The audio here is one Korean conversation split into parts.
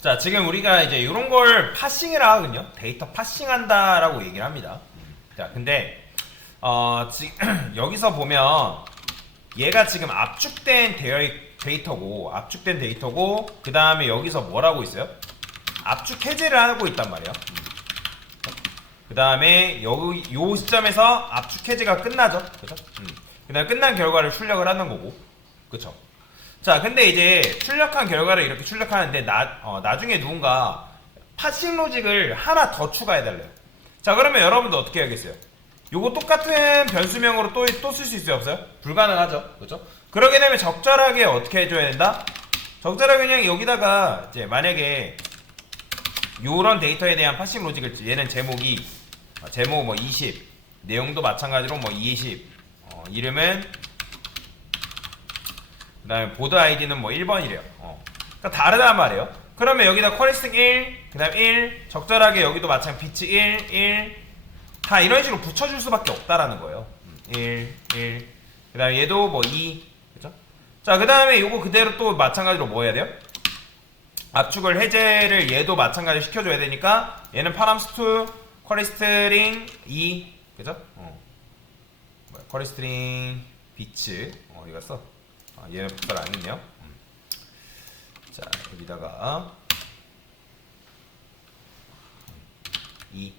자, 지금 우리가 이제 이런 걸 파싱이라 하거든요. 데이터 파싱한다라고 얘기를 합니다. 자, 근데 여기서 보면 얘가 지금 압축된 압축된 데이터고, 그 다음에 여기서 뭐라고 있어요? 압축 해제를 하고 있단 말이에요. 그 다음에 요 시점에서 압축 해제가 끝나죠. 그죠? 그 다음에 끝난 결과를 출력을 하는 거고. 그쵸? 자, 근데 이제 출력한 결과를 이렇게 출력하는데 나중에 누군가 파싱 로직을 하나 더 추가해달래요. 자, 그러면 여러분도 어떻게 해야겠어요? 요거 똑같은 변수명으로 또 쓸 수 있어요, 없어요? 불가능하죠. 그죠? 그러게 되면 적절하게 어떻게 해줘야 된다? 적절하게 그냥 여기다가 이제 만약에 요런 데이터에 대한 파싱 로직을, 얘는 제목이 제목 뭐 20, 내용도 마찬가지로 뭐 20, 이름은, 그 다음에 보드 아이디는 뭐 1번이래요. 그러니까 다르단 말이에요. 그러면 여기다 쿼리스팅 1, 그 다음 1, 적절하게 여기도 마찬가지 비치 1, 다 이런 식으로 붙여줄 수밖에 없다라는 거예요. 1, 그 다음에 얘도 뭐 2, 그죠? 자, 그 다음에 요거 그대로 또 마찬가지로 뭐 해야 돼요? 압축을 해제를 얘도 마찬가지로 시켜줘야 되니까 얘는 파람스2, 쿼리스트링 2, 그죠? 쿼리스트링 비츠, 어디 갔어? 얘는 복사를 안 했네요. 자, 여기다가 2,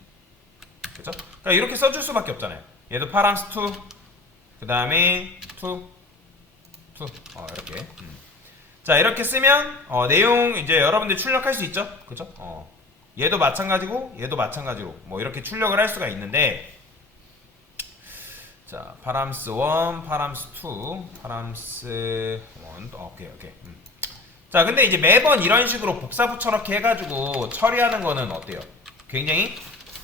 그죠? 그러니까 이렇게 써줄 수밖에 없잖아요. 얘도 파람스2, 그 다음에 2, 이렇게. 자, 이렇게 쓰면 내용 이제 여러분들 출력할 수 있죠? 그죠? 얘도 마찬가지고 얘도 마찬가지로 뭐 이렇게 출력을 할 수가 있는데, 자, 파람스1, 파람스2, 파람스1, 오케이. 자, 근데 이제 매번 이런 식으로 복사 붙여넣기 해가지고 처리하는 거는 어때요? 굉장히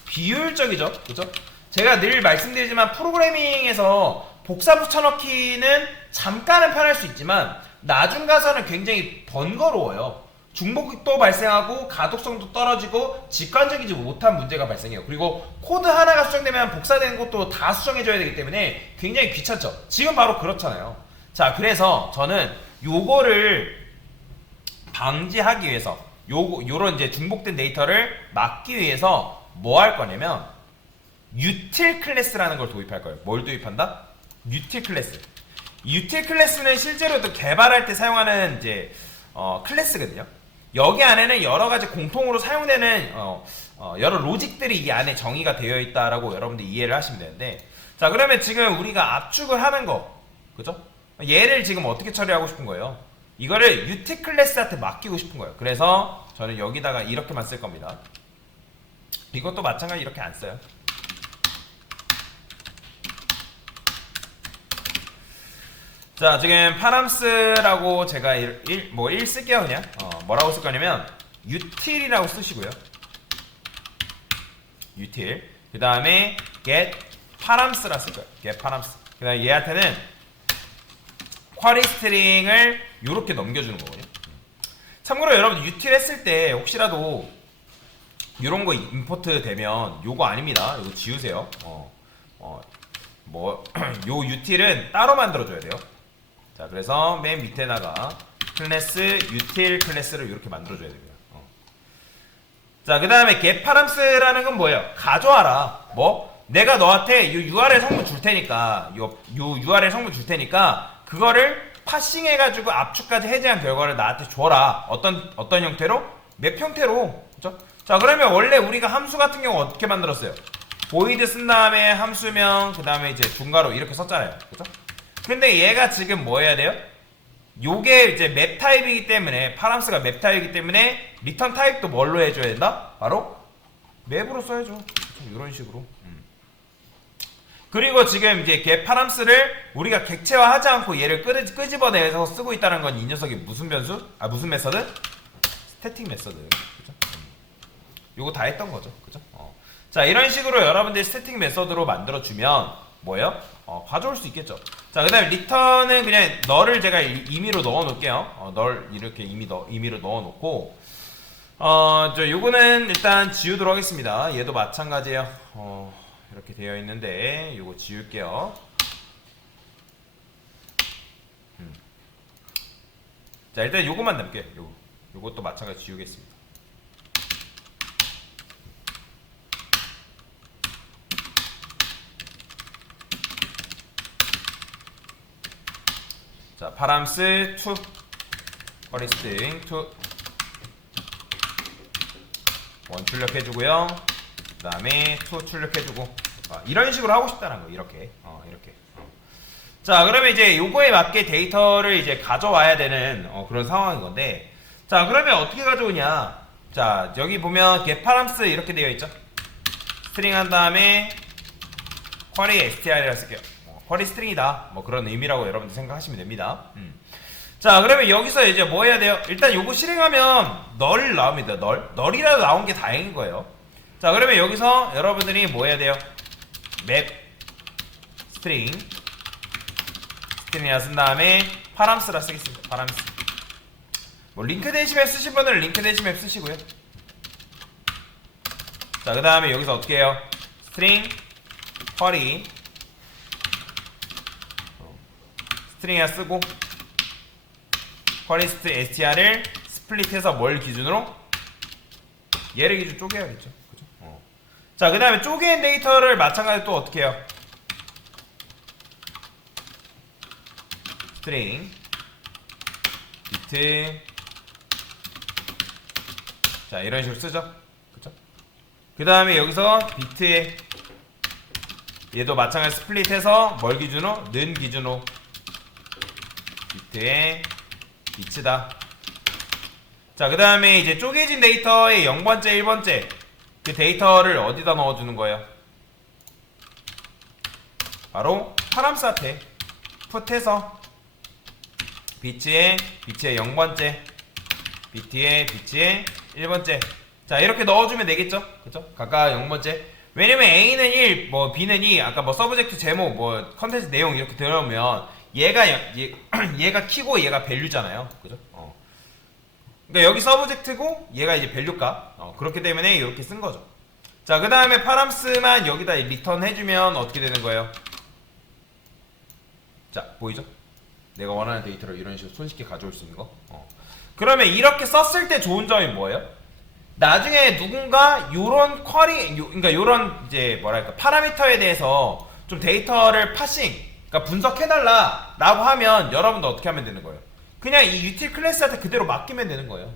비효율적이죠? 그죠? 제가 늘 말씀드리지만 프로그래밍에서 복사 붙여넣기는 잠깐은 편할 수 있지만 나중 가서는 굉장히 번거로워요. 중복도 발생하고 가독성도 떨어지고 직관적이지 못한 문제가 발생해요. 그리고 코드 하나가 수정되면 복사되는 것도 다 수정해줘야 되기 때문에 굉장히 귀찮죠. 지금 바로 그렇잖아요. 자, 그래서 저는 요거를 방지하기 위해서 요런 이제 중복된 데이터를 막기 위해서 뭐 할 거냐면 util 클래스라는 걸 도입할 거예요. 뭘 도입한다? util 클래스. util 클래스는 실제로 또 개발할 때 사용하는 이제 클래스거든요. 여기 안에는 여러 가지 공통으로 사용되는 여러 로직들이 이 안에 정의가 되어 있다라고 여러분들 이해를 하시면 되는데, 자, 그러면 지금 우리가 압축을 하는 거, 그죠? 얘를 지금 어떻게 처리하고 싶은 거예요? 이거를 util 클래스한테 맡기고 싶은 거예요. 그래서 저는 여기다가 이렇게만 쓸 겁니다. 이것도 마찬가지 이렇게 안 써요. 자, 지금 파람스라고 제가 1 쓸게요. 그냥 뭐라고 쓸 거냐면 util이라고 쓰시고요. util. 그 다음에 get 파람스라 쓸 거예요. get 파람스. 그 다음에 얘한테는 쿼리 스트링을 요렇게 넘겨주는 거거든요. 참고로 여러분 util 했을 때 혹시라도 요런 거 임포트 되면 요거 아닙니다. 요거 지우세요. 요 util은 따로 만들어줘야 돼요. 자, 그래서 맨 밑에다가 클래스 util 클래스를 이렇게 만들어줘야 됩니다. 자, 그 다음에 getParams 건 뭐예요? 가져와라. 뭐? 내가 너한테 이 URL 성분 줄 테니까, 요 URL 성분 줄 테니까 그거를 파싱해가지고 압축까지 해제한 결과를 나한테 줘라. 어떤 형태로? 맵 형태로. 그죠? 자, 그러면 원래 우리가 함수 같은 경우 어떻게 만들었어요? void 쓴 다음에 함수명, 그 다음에 이제 중괄호 이렇게 썼잖아요. 그죠? 근데 얘가 지금 뭐 해야 돼요? 요게 이제 맵 타입이기 때문에, 파람스가 맵 타입이기 때문에 리턴 타입도 뭘로 해줘야 된다? 바로 맵으로 써야죠. 이런 식으로. 그리고 지금 이제 get 파람스를 우리가 객체화하지 않고 얘를 끄집어내서 쓰고 있다는 건 이 녀석이 무슨 변수? 무슨 메서드? 스태틱 메서드. 그죠? 요거 다 했던 거죠. 그죠? 자, 이런 식으로 여러분들 스태틱 메서드로 만들어주면 뭐예요? 가져올 수 있겠죠. 자, 그 다음에 리턴은 그냥 널을 제가 임의로 넣어 놓을게요. 널 이렇게 임의로 넣어 놓고, 요거는 일단 지우도록 하겠습니다. 얘도 마찬가지예요. 이렇게 되어 있는데 요거 지울게요. 자, 일단 요것만 남게요. 요것도 마찬가지 지우겠습니다. 자, 파람스 to 쿼리 스트링 to 원 출력해주고요. 그 다음에 to 출력해주고 이런 식으로 하고 싶다는 거. 이렇게 이렇게. 자, 그러면 이제 요거에 맞게 데이터를 이제 가져와야 되는 그런 상황인 건데, 자, 그러면 어떻게 가져오냐? 자, 여기 보면 get params 이렇게 되어 있죠. 스트링 한 다음에 쿼리 str이라 쓸게요. 쿼리 스트링이다. 뭐 그런 의미라고 여러분들 생각하시면 됩니다. 자, 그러면 여기서 이제 뭐 해야 돼요? 일단 요거 실행하면 널 나옵니다. 널이라도 나온 게 다행인 거예요. 자, 그러면 여기서 여러분들이 뭐 해야 돼요? 맵 스트링이라 쓴 다음에 파람스라 쓰겠습니다. 파람스. 뭐 링크 대시맵 쓰신 분들은 링크 대시맵 쓰시고요. 자, 그 다음에 여기서 어떻게 해요? 스트링 쿼리 스트링이라 쓰고 쿼리스트 str을 스플릿해서 뭘 기준으로? 얘를 기준 쪼개야겠죠. 그죠? 자, 그 다음에 쪼갠 데이터를 마찬가지로 또 어떻게 해요? 스트링 비트 자, 이런 식으로 쓰죠. 그죠? 그 다음에 여기서 비트에 얘도 마찬가지로 스플릿해서 뭘 기준으로? 는 기준으로 비트에 비트다. 자, 그 다음에 이제 쪼개진 데이터의 0번째, 1번째 그 데이터를 어디다 넣어주는 거예요? 바로 파람스 앞에 풋해서 비트에 0번째 비트에 1번째 자, 이렇게 넣어주면 되겠죠? 그죠? 각각 0번째. 왜냐면 A는 1, 뭐 B는 2, 아까 뭐 서브젝트 제목, 뭐 컨텐츠 내용 이렇게 들어오면 얘가 키고 얘가 밸류잖아요. 그죠? 그러니까 여기 서브젝트고 얘가 이제 밸류값. 그렇기 때문에 이렇게 쓴 거죠. 자, 그 다음에 파람스만 여기다 리턴 해주면 어떻게 되는 거예요? 자, 보이죠? 내가 원하는 데이터를 이런 식으로 손쉽게 가져올 수 있는 거. 그러면 이렇게 썼을 때 좋은 점이 뭐예요? 나중에 누군가 요런 그러니까 요런 이제 뭐랄까 파라미터에 대해서 좀 데이터를 그러니까 분석해달라 라고 하면 여러분도 어떻게 하면 되는 거예요? 그냥 이 유틸 클래스한테 그대로 맡기면 되는 거예요.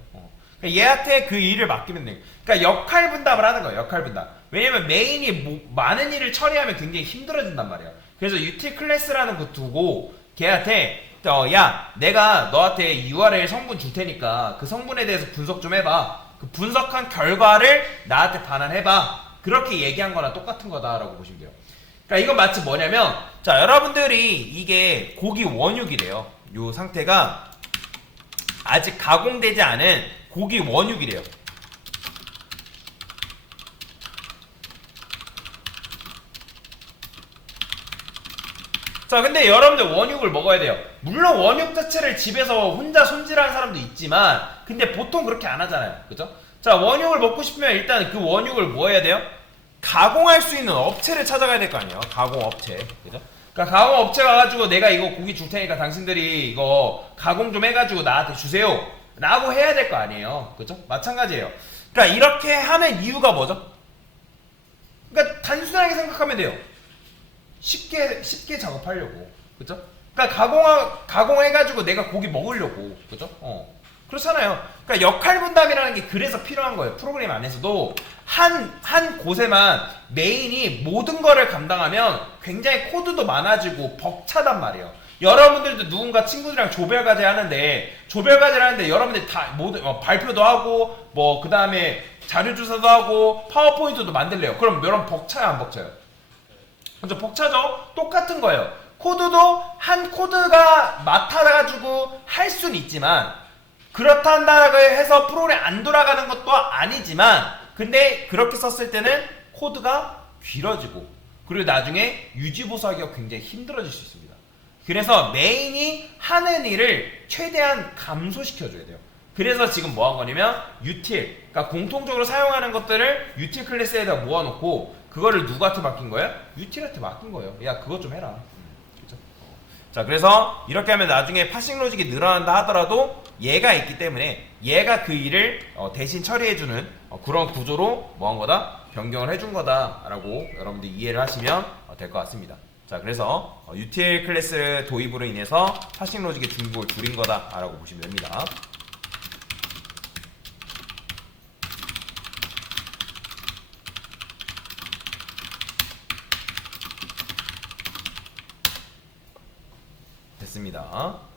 그러니까 얘한테 그 일을 맡기면 돼요. 그러니까 역할 분담을 하는 거예요. 역할 분담. 왜냐면 메인이 많은 일을 처리하면 굉장히 힘들어진단 말이야. 그래서 유틸 클래스라는 거 두고 걔한테 야, 내가 너한테 URL 성분 줄 테니까 그 성분에 대해서 분석 좀 해봐. 그 분석한 결과를 나한테 반환해봐. 그렇게 얘기한 거나 똑같은 거다라고 보시면 돼요. 그러니까 이건 마치 뭐냐면, 자, 여러분들이 이게 고기 원육이래요. 요 상태가 아직 가공되지 않은 고기 원육이래요. 자, 근데 여러분들 원육을 먹어야 돼요. 물론 원육 자체를 집에서 혼자 손질하는 사람도 있지만, 근데 보통 그렇게 안 하잖아요. 그죠? 자, 원육을 먹고 싶으면 일단 그 원육을 뭐 해야 돼요? 가공할 수 있는 업체를 찾아가야 될 거 아니에요. 가공업체. 그죠? 그러니까 가공업체 가가지고 내가 이거 고기 줄 테니까 당신들이 이거 가공 좀 해가지고 나한테 주세요. 라고 해야 될 거 아니에요. 그죠? 마찬가지예요. 그러니까 이렇게 하는 이유가 뭐죠? 그러니까 단순하게 생각하면 돼요. 쉽게 작업하려고. 그죠? 그러니까 가공해가지고 내가 고기 먹으려고. 그죠? 그렇잖아요. 그러니까 역할 분담이라는 게 그래서 필요한 거예요. 프로그램 안에서도 한 곳에만 메인이 모든 거를 감당하면 굉장히 코드도 많아지고 벅차단 말이에요. 여러분들도 누군가 친구들이랑 조별과제 하는데 여러분들이 다 발표도 하고 뭐 그 다음에 자료 조사도 하고 파워포인트도 만들래요. 그럼 여러분 벅차요, 안 벅차요? 먼저 벅차죠? 똑같은 거예요. 코드도 한 코드가 맡아가지고 할 수는 있지만 그렇다고 해서 프로그램 안 돌아가는 것도 아니지만 근데 그렇게 썼을 때는 코드가 길어지고 그리고 나중에 유지보수하기가 굉장히 힘들어질 수 있습니다. 그래서 메인이 하는 일을 최대한 감소시켜줘야 돼요. 그래서 지금 뭐 한 거냐면 유틸, 그러니까 공통적으로 사용하는 것들을 유틸 클래스에다 모아놓고 그거를 누구한테 맡긴 거예요? 유틸한테 맡긴 거예요. 야, 그것 좀 해라. 그렇죠? 자, 그래서 이렇게 하면 나중에 파싱 로직이 늘어난다 하더라도 얘가 있기 때문에 얘가 그 일을 대신 처리해주는 그런 구조로 뭐 한 거다? 변경을 해준 거다라고 여러분들 이해를 하시면 될 것 같습니다. 자, 그래서 util 클래스 도입으로 인해서 파싱 로직의 중복을 줄인 거다라고 보시면 됩니다. 됐습니다.